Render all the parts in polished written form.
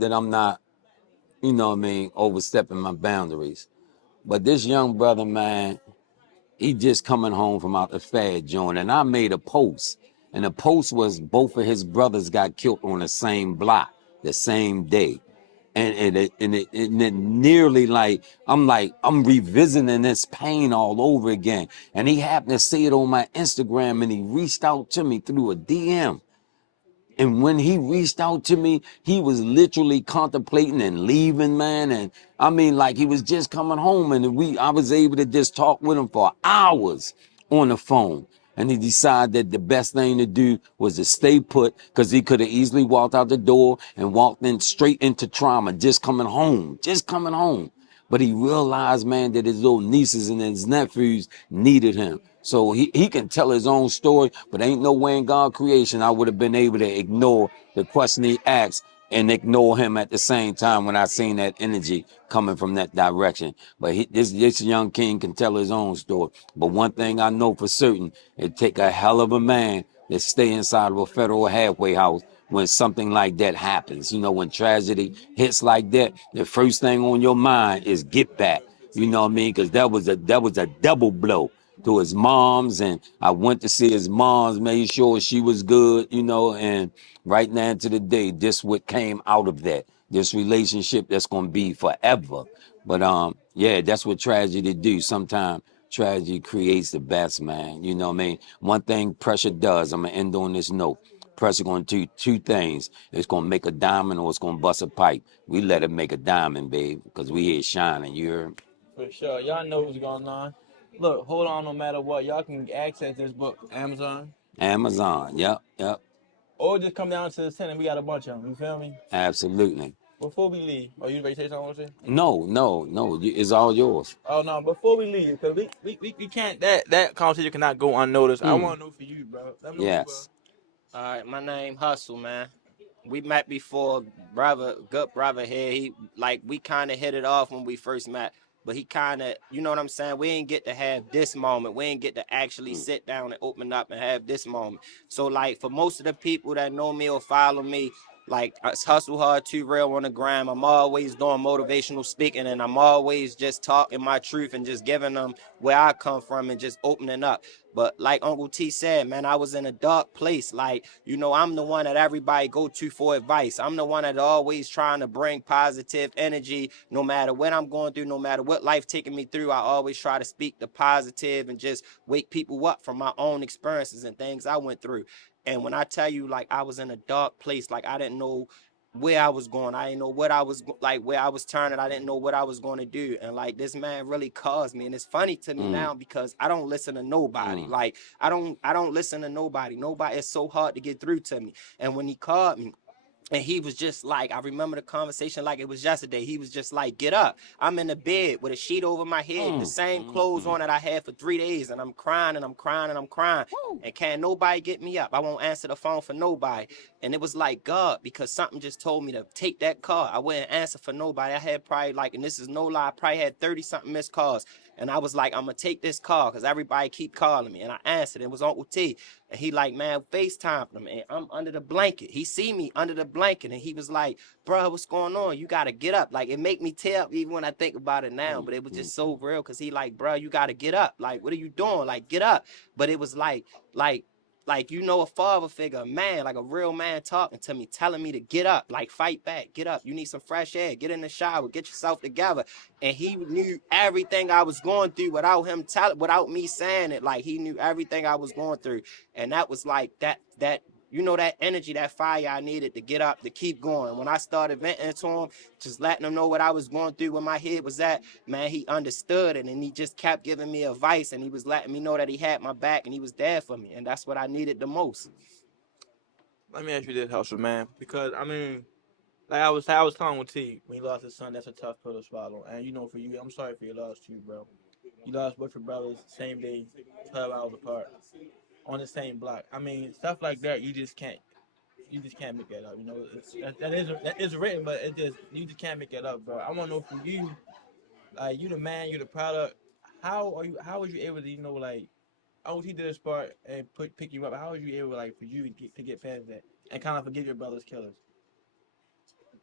that I'm not, you know what I mean, overstepping my boundaries. But this young brother, man, he just coming home from out the fad joint, and I made a post, and the post was both of his brothers got killed on the same block, the same day, and it nearly like I'm revisiting this pain all over again. And he happened to see it on my Instagram, and he reached out to me through a DM. And when he reached out to me, he was literally contemplating and leaving, man. And I mean, like he was just coming home, and I was able to just talk with him for hours on the phone. And he decided that the best thing to do was to stay put, because he could have easily walked out the door and walked in straight into trauma, just coming home. But he realized, man, that his little nieces and his nephews needed him. So he can tell his own story, but ain't no way in God creation I would have been able to ignore the question he asked and ignore him at the same time when I seen that energy coming from that direction. But this young king can tell his own story. But one thing I know for certain, it take a hell of a man to stay inside of a federal halfway house when something like that happens. You know, when tragedy hits like that, the first thing on your mind is get back. You know what I mean? Because that was a double blow to his mom's, and I went to see his mom's, made sure she was good, you know, and right now to the day, this what came out of that. This relationship that's gonna be forever. But yeah, that's what tragedy do. Sometimes tragedy creates the best, man. You know what I mean? One thing pressure does, I'm gonna end on this note. Pressure gonna do two things. It's gonna make a diamond or it's gonna bust a pipe. We let it make a diamond, babe, because we here shining. You heard? For sure. Y'all know what's going on. Look, hold on no matter what. Y'all can access this book Amazon. Amazon. Yep, yep. Or just come down to the center. We got a bunch of them. You feel me? Absolutely. Before we leave. Oh, you ready to say something? Want to say? No, no, no. It's all yours. Oh no, before we leave, because we can't that conversation cannot go unnoticed. I Mm, want to know for you, bro. Let me know who you are. yes. All right, my name Hustle, man. We met before, brother, good brother here. He like we kind of hit it off when we first met, but he kind of, you know what I'm saying. We ain't get to have this moment. We ain't get to actually Mm, sit down and open up and have this moment. So like for most of the people that know me or follow me, like it's hustle hard, too real on the gram. I'm always doing motivational speaking, and I'm always just talking my truth and just giving them where I come from and just opening up. But like Uncle T said, man, I was in a dark place. Like, you know, I'm the one that everybody go to for advice. I'm the one that always trying to bring positive energy, no matter what I'm going through, no matter what life taking me through. I always try to speak the positive and just wake people up from my own experiences and things I went through. And when I tell you, like, I was in a dark place, like I didn't know where I was going. I didn't know what I was like, where I was turning. I didn't know what I was going to do. And like this man really caused me. And it's funny to me mm, now because I don't listen to nobody. mm, Like I don't listen to nobody. Nobody, it's so hard to get through to me. And when he called me, and he was just like, I remember the conversation like it was yesterday. He was just like, get up. I'm in the bed with a sheet over my head, the mm, same mm, clothes mm. on that I had for 3 days. And I'm crying and I'm crying and I'm crying. Woo. And can't nobody get me up. I won't answer the phone for nobody. And it was like God, because something just told me to take that call. I wouldn't answer for nobody. I had probably like, and this is no lie, I probably had 30 something missed calls. And I was like, I'm gonna take this call because everybody keep calling me. And I answered. It was Uncle T. And he like, man, FaceTime him. And I'm under the blanket. He see me under the blanket. And he was like, bro, what's going on? You gotta get up. Like it make me tear up even when I think about it now. Mm, But it was mm, just so real because he like, bro, you gotta get up. Like, what are you doing? Like, get up. But it was like like you know, a father figure, a man, like a real man talking to me, telling me to get up, like fight back, get up. You need some fresh air, get in the shower, get yourself together. And he knew everything I was going through without him telling, without me saying it. Like he knew everything I was going through, and that was like that. You know, that energy, that fire I needed to get up, to keep going. When I started venting to him, just letting him know what I was going through, where my head was at, man, he understood it, and he just kept giving me advice, and he was letting me know that he had my back, and he was there for me, and that's what I needed the most. Let me ask you this, Hustle, man. Because I mean, like I was telling with T when he lost his son. That's a tough pill to swallow. And you know, for you, I'm sorry for your loss too, bro. You lost both your brothers same day, 12 hours apart, on the same block. I mean, stuff like that, you just can't make that up. You know, that is written, but it just you just can't make that up, bro. I want to know from you, like you the man, you the product. How was you able to, like, oh, he did his part and pick you up. How was you able, like, for you to get past that and kind of forgive your brother's killers?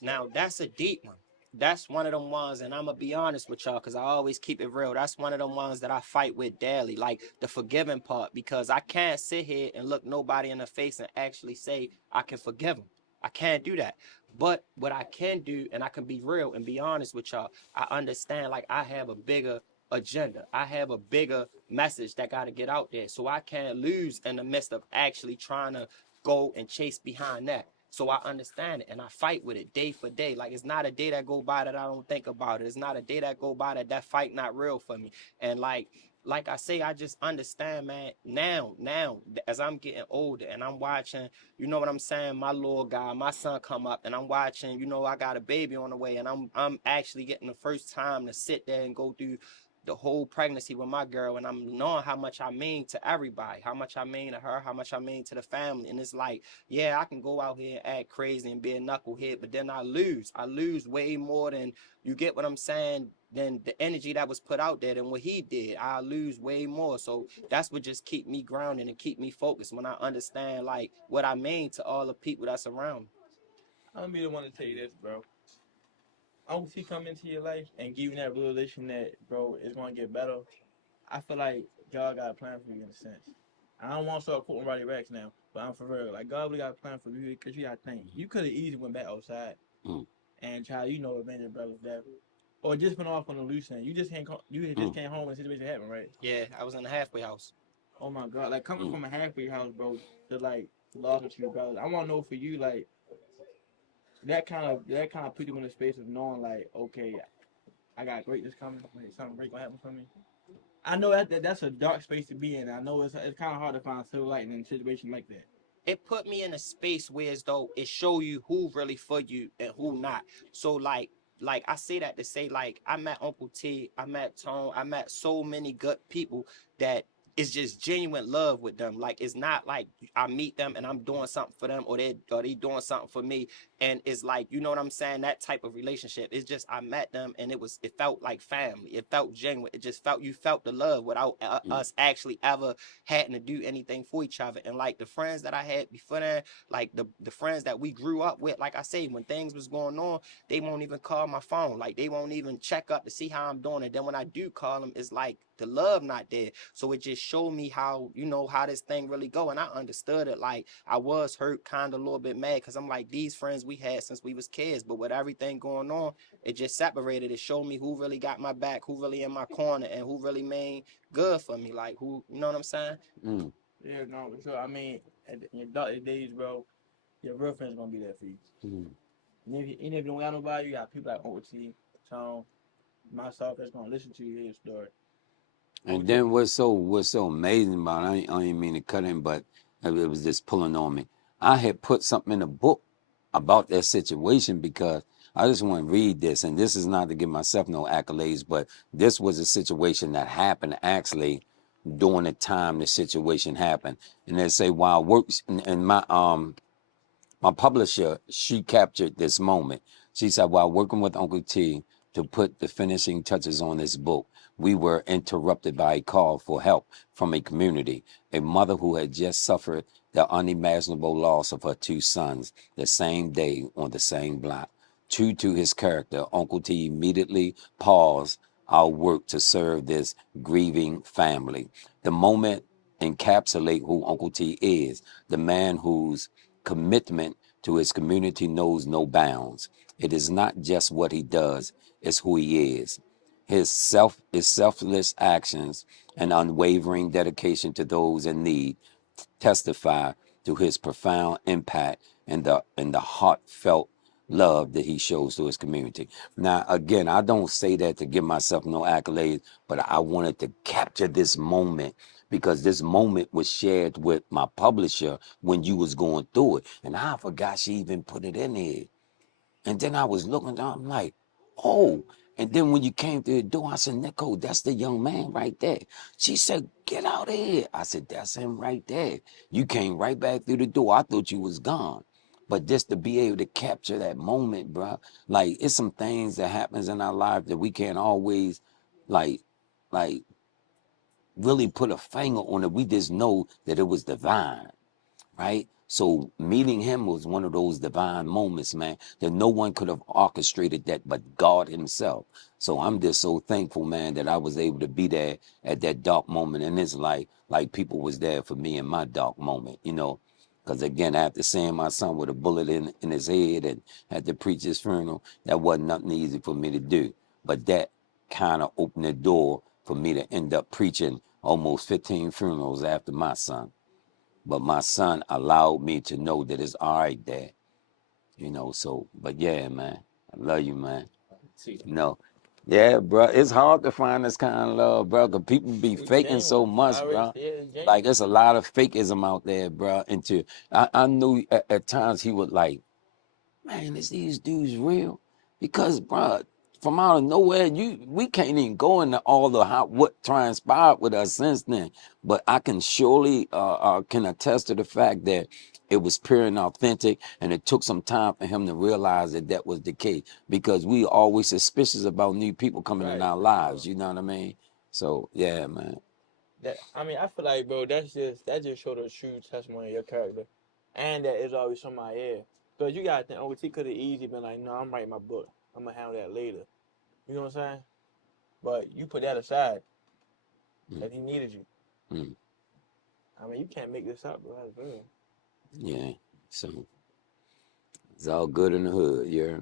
Now that's a deep one. That's one of them ones, and I'm gonna be honest with y'all, cause I always keep it real. That's one of them ones that I fight with daily, like the forgiving part, because I can't sit here and look nobody in the face and actually say I can forgive them. I can't do that. But what I can do, and I can be real and be honest with y'all, I understand like I have a bigger agenda. I have a bigger message that got to get out there. So I can't lose in the midst of actually trying to go and chase behind that. So I understand it and I fight with it day for day. Like it's not a day that go by that I don't think about it. It's not a day that go by that fight not real for me. And like I say, I just understand, man. Now, as I'm getting older and I'm watching, you know what I'm saying, my little guy, my son come up, and I'm watching, I got a baby on the way, and I'm actually getting the first time to sit there and go through the whole pregnancy with my girl, and I'm knowing how much I mean to everybody, how much I mean to her, how much I mean to the family. And it's like, yeah, I can go out here and act crazy and be a knucklehead, but then I lose. I lose way more than, you get what I'm saying, than the energy that was put out there than what he did. I lose way more. So that's what just keep me grounded and keep me focused when I understand like what I mean to all the people that's around me. I'm gonna be the one to tell you this, bro. Uncle T come into your life and give you that realization that, bro, it's gonna get better. I feel like God got a plan for you in a sense. I don't want to start quoting Roddy Rex now, but I'm for real. Like God really got a plan for you because you got to think. You could have easily went back outside Mm. and tried, avenge your brother's death, or just went off on a loose end. You just Mm. came home when the situation happened, right? Yeah, I was in the halfway house. Oh my God! Like coming Mm. from a halfway house, bro, to like lost with your brothers. I want to know for you, like that kind of put you in the space of knowing, like, okay, I got greatness coming. Like, something great gonna happen for me. I know that's a dark space to be in. I know it's kind of hard to find silver light in a situation like that. It put me in a space where as though it show you who really for you and who not. So like I say that to say like I met Uncle T, I met Tone, I met so many good people that it's just genuine love with them. Like it's not like I meet them and I'm doing something for them or they doing something for me. And it's like, you know what I'm saying? That type of relationship. It's just I met them and it felt like family. It felt genuine. It just felt, you felt the love without Mm. us actually ever having to do anything for each other. And like the friends that I had before that, like the friends that we grew up with, like I say, when things was going on, they won't even call my phone. Like they won't even check up to see how I'm doing. And then when I do call them, it's like the love not there. So it just showed me how, how this thing really go. And I understood it. Like I was hurt, kind of a little bit mad, because I'm like, these friends we had since we was kids, but with everything going on, it just separated. It showed me who really got my back, who really in my corner, and who really mean good for me. Like who, you know what I'm saying? Mm. Yeah, no, for sure. I mean, in your darkest days, bro, your real friends gonna be there for you. Mm. And if you don't got nobody, you got people like Uncle T, Tom, myself that's gonna listen to you, hear your story. Uncle And T, then what's so amazing about it, I didn't mean to cut in, but it was just pulling on me. I had put something in the book about that situation because I just want to read this, and this is not to give myself no accolades, but this was a situation that happened actually during the time the situation happened. And they say while works and my publisher, she captured this moment. She said, while working with Uncle T to put the finishing touches on this book, we were interrupted by a call for help from a community, a mother who had just suffered the unimaginable loss of her two sons the same day on the same block. True to his character, Uncle T immediately paused our work to serve this grieving family. The moment encapsulate who Uncle T is, the man whose commitment to his community knows no bounds. It is not just what he does, it's who he is. His selfless actions and unwavering dedication to those in need testify to his profound impact and the heartfelt love that he shows to his community. Now, again, I don't say that to give myself no accolades, but I wanted to capture this moment because this moment was shared with my publisher when you was going through it, and I forgot she even put it in there. And then I was looking down, I'm like, oh. And then when you came through the door, I said, Nico, that's the young man right there. She said, get out of here. I said, that's him right there. You came right back through the door. I thought you was gone. But just to be able to capture that moment, bro, like it's some things that happens in our life that we can't always like, like really put a finger on it. We just know that it was divine, right? So meeting him was one of those divine moments, man, that no one could have orchestrated that but God himself. So I'm just so thankful, man, that I was able to be there at that dark moment in his life, like people was there for me in my dark moment, you know. Because again, after seeing my son with a bullet in his head and had to preach his funeral, that wasn't nothing easy for me to do. But that kind of opened the door for me to end up preaching almost 15 funerals after my son. But my son allowed me to know that it's all right, Dad. You know, so, but yeah, man, I love you, man. You know, yeah, bro, it's hard to find this kind of love, bro, because people be It's faking so genuine. I much, already bro. said it's Like, genuine. there's a lot of fakeism out there, bro. I knew at times he would like, man, is these dudes real? Because, bro, from out of nowhere, we can't even go into all the what transpired with us since then. But I can surely can attest to the fact that it was pure and authentic, and it took some time for him to realize that that was the case. Because we always suspicious about new people coming in Right, our for sure. lives. You know what I mean? So yeah, man. That I mean, I feel like, bro, that just showed a true testimony of your character, and that is always somebody here. Because you got to think, OT could have easily been like, no, I'm writing my book. I'm gonna handle that later. You know what I'm saying? But you put that aside, Mm, that he needed you. mm, I mean, you can't make this up, bro. That's real. yeah. So it's all good in the hood. Yeah.